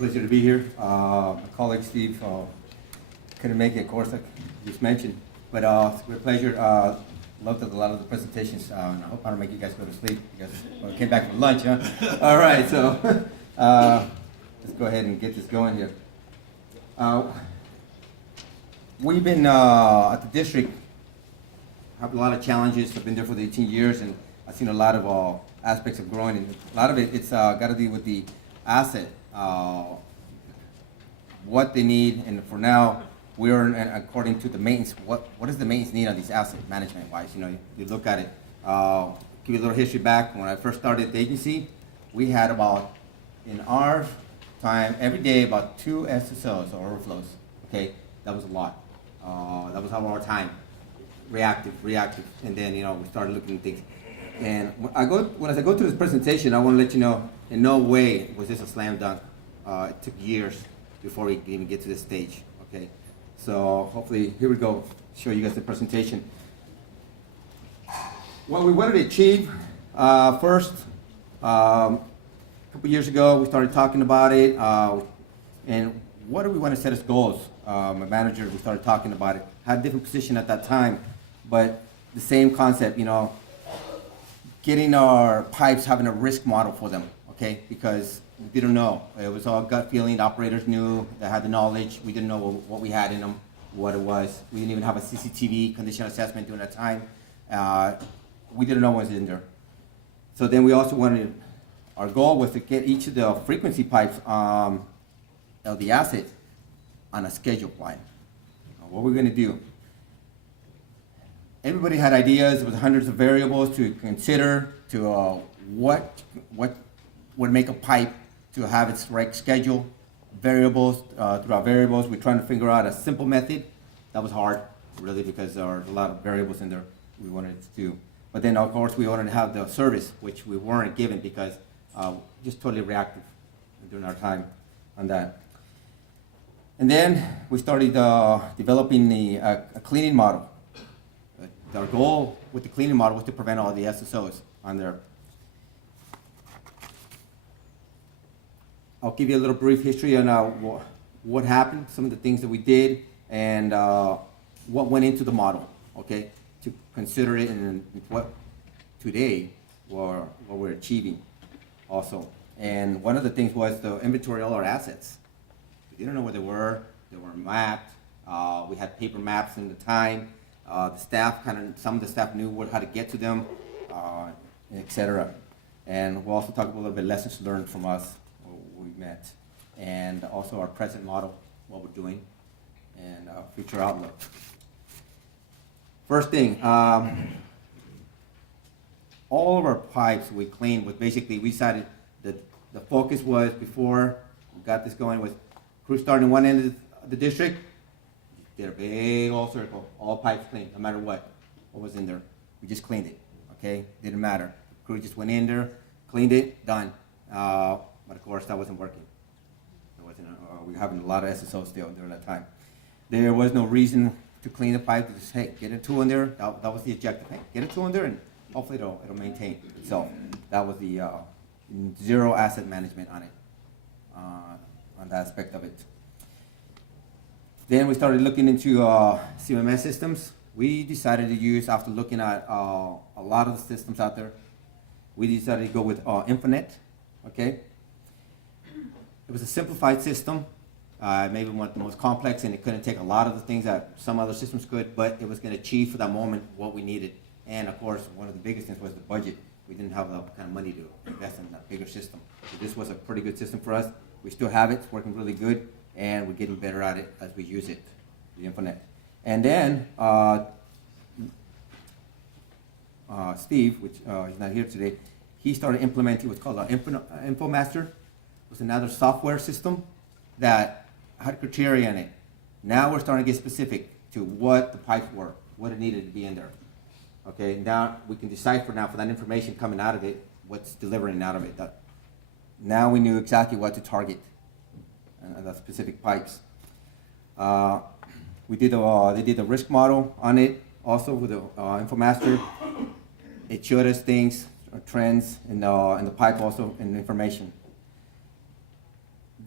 pleasure to be here. My colleague Steve couldn't make it, of course, like you just mentioned, but it's a great pleasure. Loved a lot of the presentations. I hope I don't make you guys go to sleep. You guys came back from lunch, huh? All right, so let's go ahead and get this going here. We've been at the district, have a lot of challenges. I've been there for the 18 years, and I've seen a lot of aspects of growing, and a lot of it's got to do with the asset, what they need, and for now, we're according to the maintenance. What does the maintenance need on these assets, management-wise? You know, you look at it. Give you a little history back. When I first started the agency, we had about, in our time, every day, about 2 SSOs or overflows. Okay, that was a lot. That was our time. Reactive, and then we started looking at things. And as I go through this presentation, I want to let you know, in no way was this a slam dunk. It took years before we even get to this stage. Okay, so hopefully here we go. Show you guys the presentation. What we wanted to achieve first, a couple years ago, we started talking about it, and what do we want to set as goals? My manager, we started talking about it. Had a different position at that time, but the same concept, getting our pipes, having a risk model for them, okay? Because we didn't know. It was all gut feeling. The operators knew, they had the knowledge. We didn't know what we had in them, what it was. We didn't even have a CCTV condition assessment during that time. We didn't know what was in there. So then we also wanted, our goal was to get each of the frequency pipes of the asset on a schedule plan. What we're gonna do. Everybody had ideas. There was hundreds of variables to consider, to what would make a pipe to have its right schedule, variables, throughout variables. We're trying to figure out a simple method. That was hard, really, because there are a lot of variables in there we wanted to do. But then, of course, we wanted to have the service, which we weren't given because just totally reactive during our time on that. And then we started developing a cleaning model. Our goal with the cleaning model was to prevent all the SSOs on there. I'll give you a little brief history on what happened, some of the things that we did, and what went into the model, okay, to consider it and what today what we're achieving also. And one of the things was to inventory all our assets. We didn't know where they were mapped. We had paper maps in the time. The staff some of the staff knew how to get to them, etc. And we'll also talk a little bit lessons learned from us, what we met, and also our present model, what we're doing, and future outlook. First thing, all of our pipes we cleaned with basically, we decided that the focus was, before we got this going, was crew starting in one end of the district, did a big old circle, all pipes cleaned, no matter what was in there. We just cleaned it, okay? Didn't matter. The crew just went in there, cleaned it, done. But of course, that wasn't working. We were having a lot of SSOs still during that time. There was no reason to clean the pipe. Just, hey, get a tool in there. That was the objective. Hey, get a tool in there, and hopefully it'll maintain itself. That was the zero asset management on it, on that aspect of it. Then we started looking into CMMS systems. We decided to use, after looking at a lot of the systems out there, we decided to go with Infonet, okay? It was a simplified system, maybe one of the most complex, and it couldn't take a lot of the things that some other systems could, but it was gonna achieve for that moment what we needed. And of course, one of the biggest things was the budget. We didn't have that kind of money to invest in that bigger system. So this was a pretty good system for us. We still have it, it's working really good, and we're getting better at it as we use it, the Infonet. And then Steve, which he's not here today, he started implementing what's called InfoMaster. It was another software system that had criteria in it. Now we're starting to get specific to what the pipes were, what it needed to be in there. Okay, now we can decipher now for that information coming out of it, what's delivering out of it. Now we knew exactly what to target. And the specific pipes. They did a risk model on it, also with the InfoMaster. It showed us things, trends in the pipe also, and information.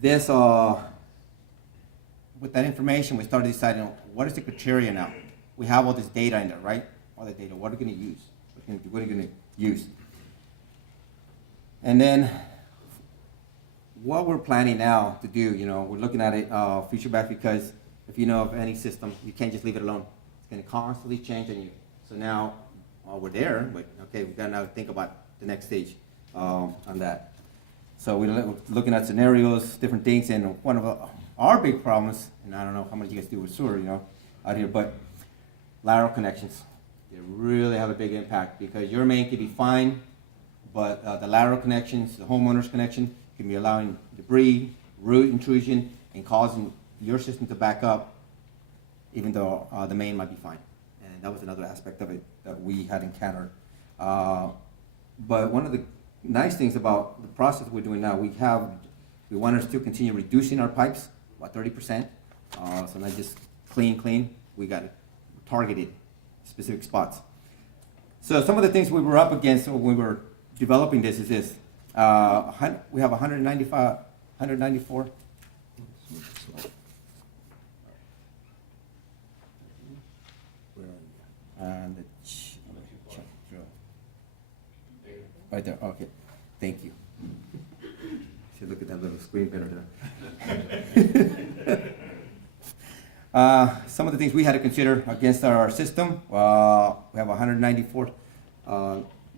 this, with that information, we started deciding what is the criteria now. We have all this data in there, right? All the data. What are we going to use? What are we going to use? And then, what we're planning now to do, we're looking at it future back, because if you know of any system, you can't just leave it alone. It's going to constantly change on you. So now we're there, but okay, we've got to now think about the next stage on that. So we're looking at scenarios, different things, and one of our big problems, and I don't know how much you guys do with sewer, out here, but lateral connections. They really have a big impact, because your main can be fine, but the lateral connections, the homeowner's connection, can be allowing debris, root intrusion, and causing your system to back up, even though the main might be fine. And that was another aspect of it that we had encountered. But one of the nice things about the process we're doing now, we want to still continue reducing our pipes by 30%. So not just clean. We got targeted specific spots. So some of the things we were up against when we were developing this is this. We have 194. And right there. Okay, thank you. Should look at that little screen better there. Some of the things we had to consider against our system. We have 194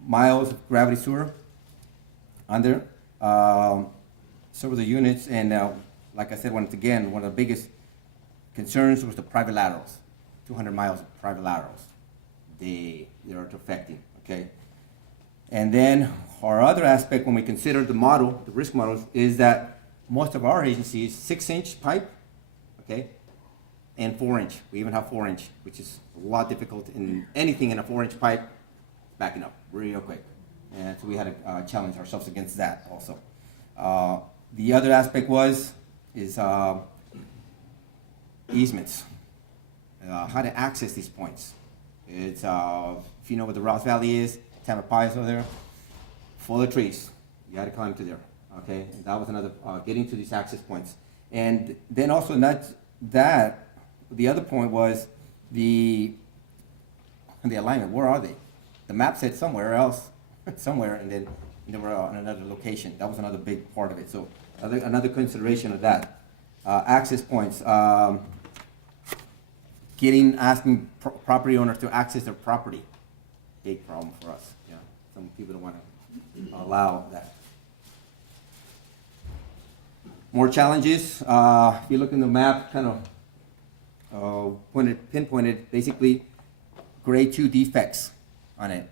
miles of gravity sewer on there. Several of the units, and like I said, once again, one of the biggest concerns was the private laterals. 200 miles of private laterals. They are affecting, okay? And then our other aspect when we consider the model, the risk models, is that most of our agencies 6-inch pipe, okay, and 4-inch. We even have 4-inch, which is a lot difficult in anything in a 4-inch pipe, backing up real quick. And so we had to challenge ourselves against that also. The other aspect is easements, how to access these points. It's, if you know where the Ross Valley is, Tamalpais over there, full of trees. You got to climb to there, okay? And that was another, getting to these access points. And then also not that, the other point was the alignment. Where are they? The map said somewhere else, somewhere, and then they were on another location. That was another big part of it. So another consideration of that. Access points. Asking property owners to access their property. Big problem for us. Yeah, some people don't want to allow that. More challenges. If you look in the map, kind of pinpointed, basically grade 2 defects on it.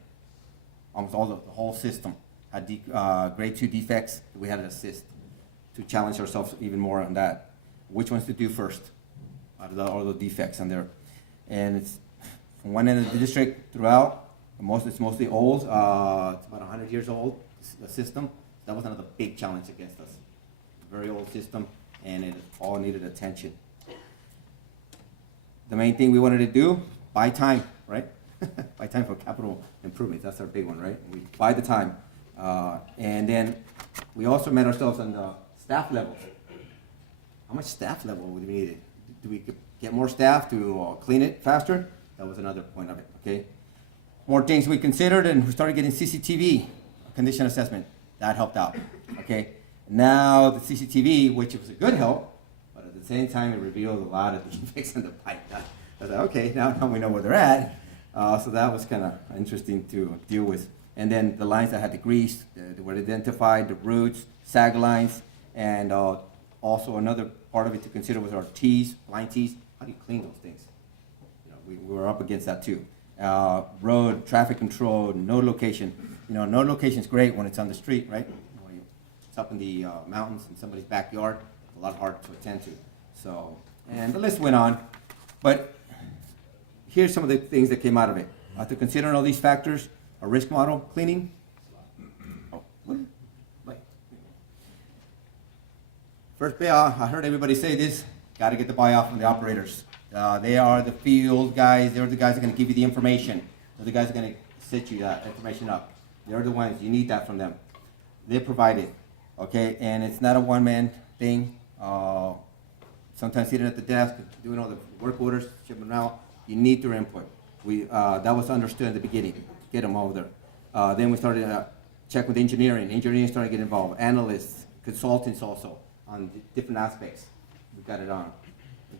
Almost all the whole system had grade 2 defects. We had to assist to challenge ourselves even more on that. Which ones to do first out of all the defects on there. And it's from one end of the district throughout. It's mostly old. It's about 100 years old, the system. That was another big challenge against us. Very old system, and it all needed attention. The main thing we wanted to do, buy time, right? Buy time for capital improvements. That's our big one, right? We buy the time. And then we also met ourselves on the staff level. How much staff level would we need? Do we get more staff to clean it faster? That was another point of it, okay? More things we considered, and we started getting CCTV, condition assessment. That helped out, okay? Now the CCTV, which was a good help, but at the same time it revealed a lot of defects in the pipe. I was like, okay, now we know where they're at. So that was kind of interesting to deal with. And then the lines that had the grease, they were identified, the roots, sag lines, and also another part of it to consider was our tees, line tees. How do you clean those things? We were up against that too. Road, traffic control, node location. Node location is great when it's on the street, right? When it's up in the mountains in somebody's backyard, it's a lot harder to attend to. So, and the list went on, but here's some of the things that came out of it. After considering all these factors, a risk model, cleaning. First buy-off, I heard everybody say this, got to get the buy-off from the operators. They are the field guys. They're the guys that are going to give you the information. They're the guys that are going to set you that information up. They're the ones, you need that from them. They provide it, okay? And it's not a one-man thing. sometimes sitting at the desk, doing all the work orders, shipping them out. You need their input. That was understood in the beginning, get them over there. Then we started check with engineering. Engineering started getting involved. Analysts, consultants also on different aspects. We got it on.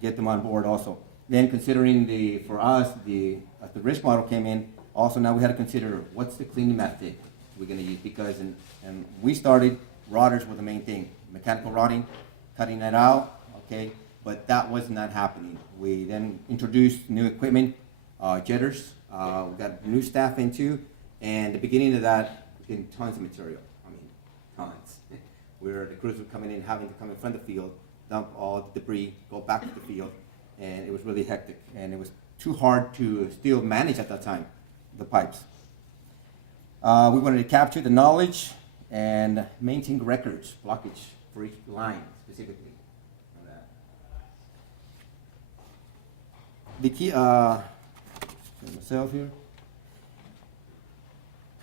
Get them on board also. Then considering for us, as the risk model came in, also now we had to consider what's the cleaning method we're going to use, because and we started, rodders were the main thing. Mechanical rodding, cutting that out, okay, but that was not happening. We then introduced new equipment, jetters, we got new staff in too, and the beginning of that, we getting tons of material, tons. Where the crews were coming in, having to come in front of the field, dump all the debris, go back to the field, and it was really hectic, and it was too hard to still manage at that time, the pipes. We wanted to capture the knowledge and maintain records, blockage for each line specifically. On that. The key, myself here.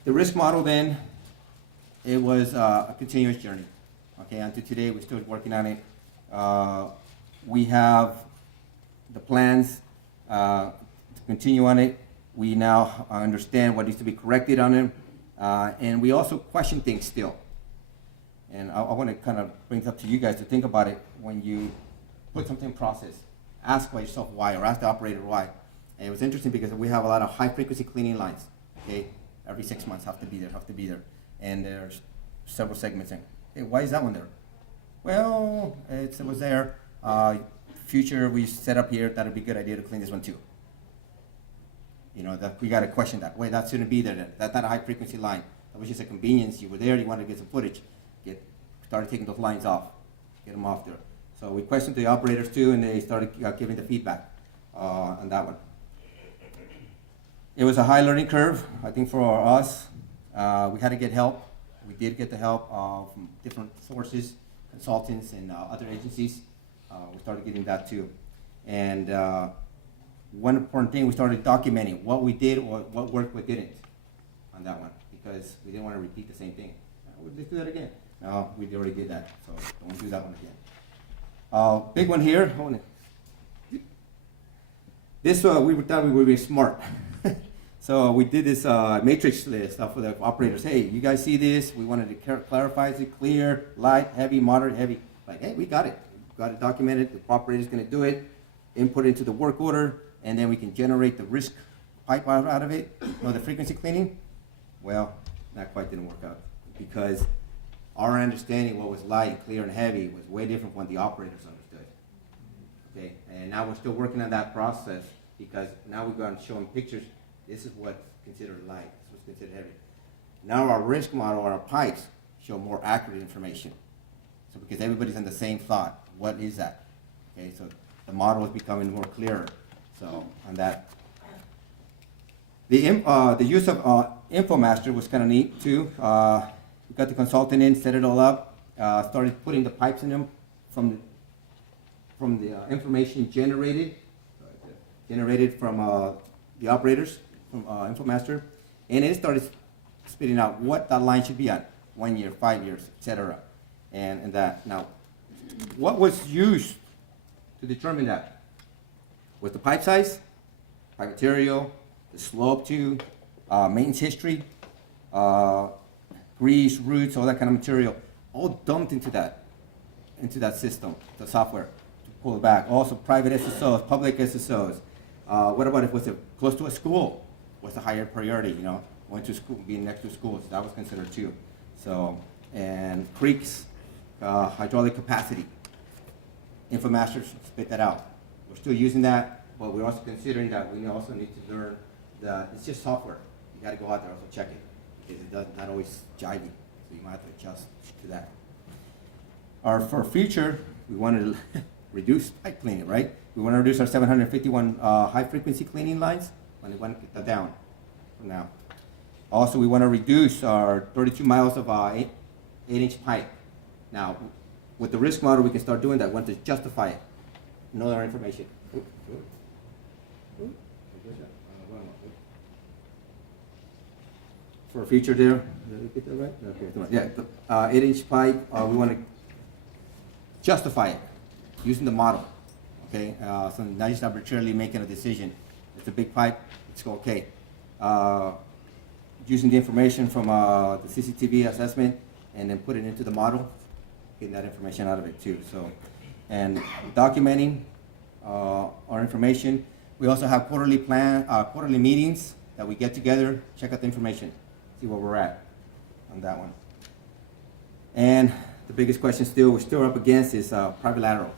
The risk model then, it was a continuous journey. Okay, until today, we're still working on it. We have the plans to continue on it. We now understand what needs to be corrected on it. And we also question things still. And I want to kind of bring it up to you guys to think about it when you put something in process. Ask yourself why, or ask the operator why. And it was interesting because we have a lot of high frequency cleaning lines. Okay, every 6 months have to be there. And there's several segments in. Hey, why is that one there? Well, it was there. Future we set up here, that'd be a good idea to clean this one too. You know, that we got to question that. Wait, that shouldn't be there. That's not a high frequency line. That was just a convenience. You were there, you wanted to get some footage. Started taking those lines off, get them off there. So we questioned the operators too, and they started giving the feedback on that one. It was a high learning curve, I think, for us. We had to get help. We did get the help from different sources, consultants and other agencies. We started getting that too. And one important thing, we started documenting what we did or what worked, what didn't on that one, because we didn't want to repeat the same thing. Let's do that again. No, we already did that, so don't do that one again. Big one here. This we thought we were being smart. So we did this matrix list for the operators. Hey, you guys see this? We wanted to clarify, is it clear, light, heavy, moderate, heavy? Like, hey, we got it. We got it documented. The operator's going to do it, input into the work order, and then we can generate the risk pipe out of it. The frequency cleaning? Well, that quite didn't work out, because our understanding what was light, clear, and heavy was way different from what the operators understood. Okay, and now we're still working on that process, because now we're going to show them pictures. This is what's considered light, this is what's considered heavy. Now our risk model, our pipes, show more accurate information. So because everybody's in the same thought, what is that? Okay, so the model is becoming more clearer. So on that. The use of InfoMaster was kind of neat too. We got the consultant in, set it all up, started putting the pipes in them from the information generated from the operators from InfoMaster, and it started spitting out what that line should be at, 1 year, 5 years, etc. And that. Now, what was used to determine that was the pipe size, pipe material, the slope to, maintenance history, grease, roots, all that kind of material, all dumped into that system, the software, to pull it back. Also private SSOs, public SSOs. What about if it was close to a school? What's the higher priority, Going to school, being next to schools, that was considered too. So, and creeks, hydraulic capacity. InfoMaster spit that out. We're still using that, but we're also considering that we also need to learn that it's just software. You got to go out there and also check it, because it does not always jivey. So you might have to adjust to that. For future, we wanted to reduce pipe cleaning, right? We want to reduce our 751 high frequency cleaning lines, and we want to get that down for now. Also, we want to reduce our 32 miles of 8-inch pipe. Now, with the risk model, we can start doing that. We want to justify it. Know our information. For a feature there, did I get that right? Okay, yeah, 8-inch pipe, we want to justify it. using the model, okay? So now you're not arbitrarily making a decision. It's a big pipe, it's okay. Using the information from the CCTV assessment and then put it into the model, getting that information out of it too. So, and documenting our information. We also have quarterly meetings that we get together, check out the information, see where we're at on that one. And the biggest question we're still up against is private laterals.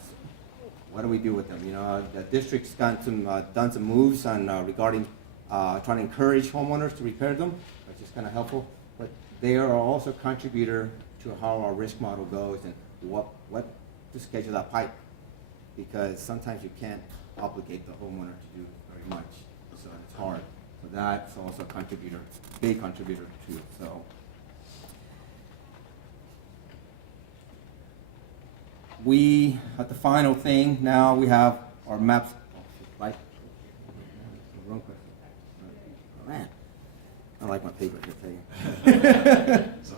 What do we do with them? You know, the district's done some moves on regarding trying to encourage homeowners to repair them, which is kind of helpful. But they are also a contributor to how our risk model goes and what to schedule that pipe, because sometimes you can't obligate the homeowner to do very much, so it's hard. So that's also a contributor, big contributor too. So. We, at the final thing, now we have our maps, right? Wrong question. Oh, man, I like my paper, I can tell you. It's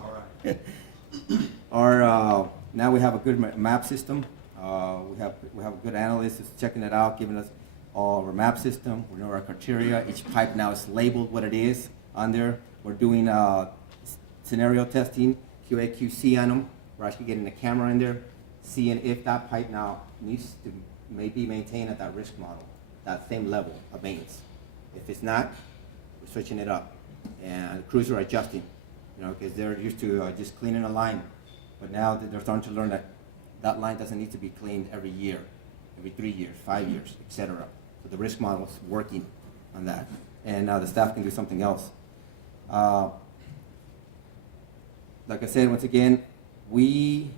all right. Now we have a good map system. We have a good analyst that's checking it out, giving us all our map system. We know our criteria. Each pipe now is labeled what it is on there. We're doing scenario testing, QA, QC on them. We're actually getting a camera in there, seeing if that pipe now needs to maybe maintain at that risk model, that same level of maintenance. If it's not, we're switching it up. And crews are adjusting, you know, because they're used to just cleaning a line. But now they're starting to learn that that line doesn't need to be cleaned every year, every 3 years, 5 years, etc. So the risk model is working on that. And now the staff can do something else. Like I said, once again, we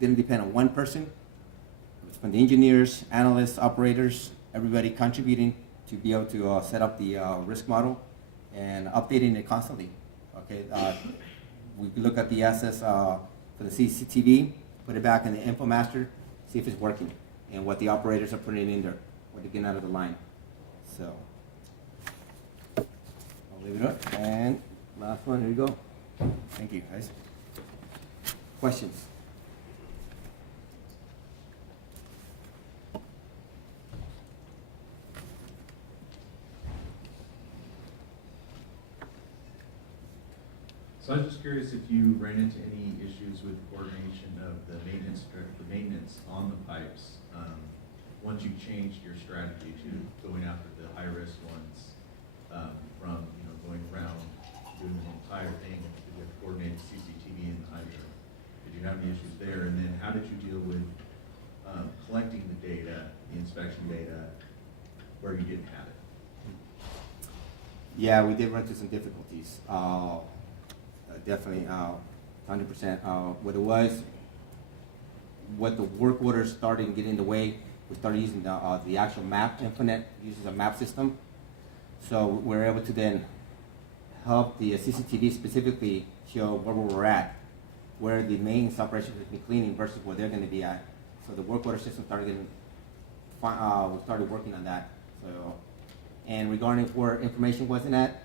didn't depend on one person. It was from the engineers, analysts, operators, everybody contributing to be able to set up the risk model and updating it constantly. Okay, we look at the assets for the CCTV, put it back in the InfoMaster, see if it's working, and what the operators are putting in there, what they're getting out of the line. So, I'll leave it up. And last one, here you go. Thank you, guys. Questions? So I was just curious if you ran into any issues with coordination of the maintenance on the pipes once you changed your strategy to going after the high-risk ones from going around doing the entire thing. Did you have to coordinate the CCTV and the hydro? Did you have any issues there? And then how did you deal with collecting the data, the inspection data, where you didn't have it? Yeah, we did run into some difficulties. Definitely, 100%. What the work orders started to get in the way, we started using the actual map. Infonet uses a map system, so we're able to then help the CCTV specifically show where we're at, where the main operations will be cleaning versus where they're going to be at. So the work order system started getting, we started working on that. So, and regarding where information wasn't at,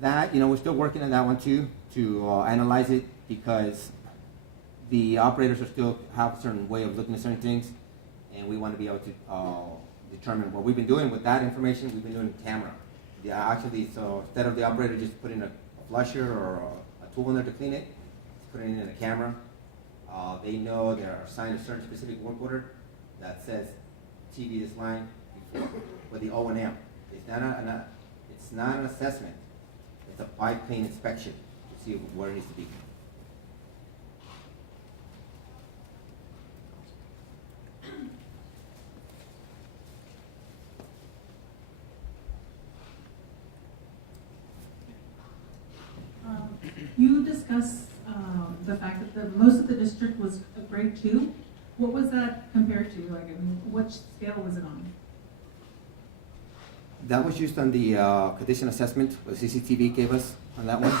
that, we're still working on that one too, to analyze it, because the operators are still have a certain way of looking at certain things, and we want to be able to determine what we've been doing with that information. We've been doing camera. Yeah, actually, so instead of the operator just putting a flusher or a tool in there to clean it, putting it in a camera. They know they're assigned a certain specific work order that says TV this line before, with the O&M. It's not an assessment. It's a pipe clean inspection to see where it needs to be. You discussed the fact that most of the district was a grade 2. What was that compared to? Like, which scale was it on? That was used on the condition assessment, what CCTV gave us on that one.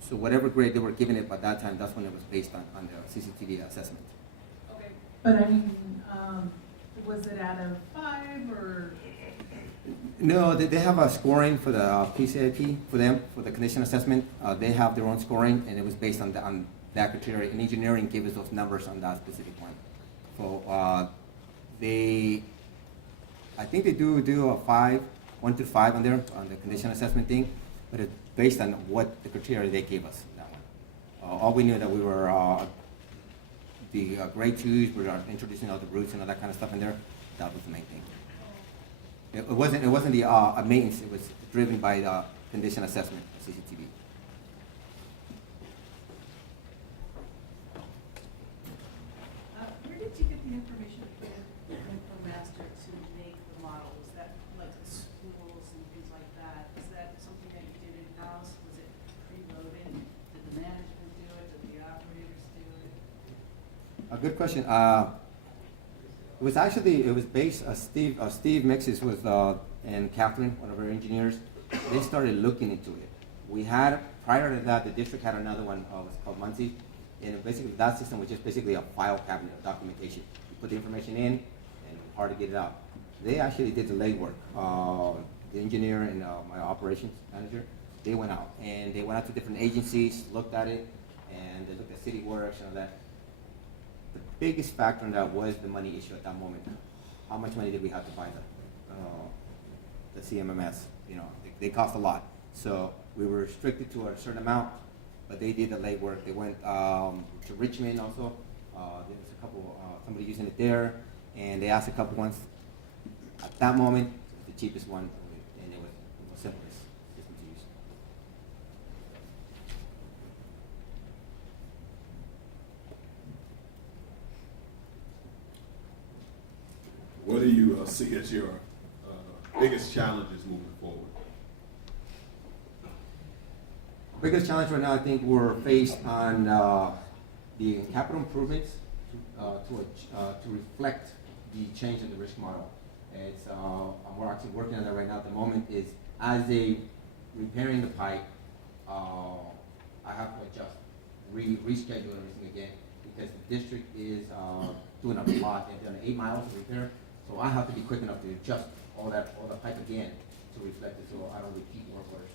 So whatever grade they were giving it by that time, that's when it was based on the CCTV assessment. Okay. But was it out of 5 or? No, they have a scoring for the PCIP for them, for the condition assessment. They have their own scoring, and it was based on that criteria, and engineering gave us those numbers on that specific one. So I think they do a 1 to 5 on there, on the condition assessment thing, but it's based on what the criteria they gave us, that one. All we knew that we were, the grade 2s, we were introducing all the roots and all that kind of stuff in there. That was the main thing. It wasn't the maintenance, it was driven by the condition assessment, CCTV. Where did you get the information from Master to make the model? Was that like the schools and things like that? Is that something that you did in-house? Was it preloaded? Did the management do it? Did the operators do it? A good question. It was based, Steve Mixes was, and Catherine, one of our engineers, they started looking into it. We had, prior to that, the district had another one, was called Muncie, and basically that system was just basically a file cabinet of documentation. You put the information in, and hard to get it out. They actually did the legwork. The engineer and my operations manager, they went out, and they went out to different agencies, looked at it, and they looked at city works and all that. The biggest factor in that was the money issue at that moment. How much money did we have to buy the CMMS? You know, they cost a lot. So we were restricted to a certain amount, but they did the legwork. They went to Richmond also. There was a couple, somebody using it there, and they asked a couple ones. At that moment, it was the cheapest one, and it was the simplest system to use. What do you see as your biggest challenges moving forward? Biggest challenge right now, I think we're faced on the capital improvements to reflect the change in the risk model. It's we're actually working on that right now. At the moment is as they repairing the pipe, I have to adjust, reschedule everything again because the district is doing a lot. They've done 8 miles of repair, so I have to be quick enough to adjust all the pipe again to reflect it, so I don't repeat work orders.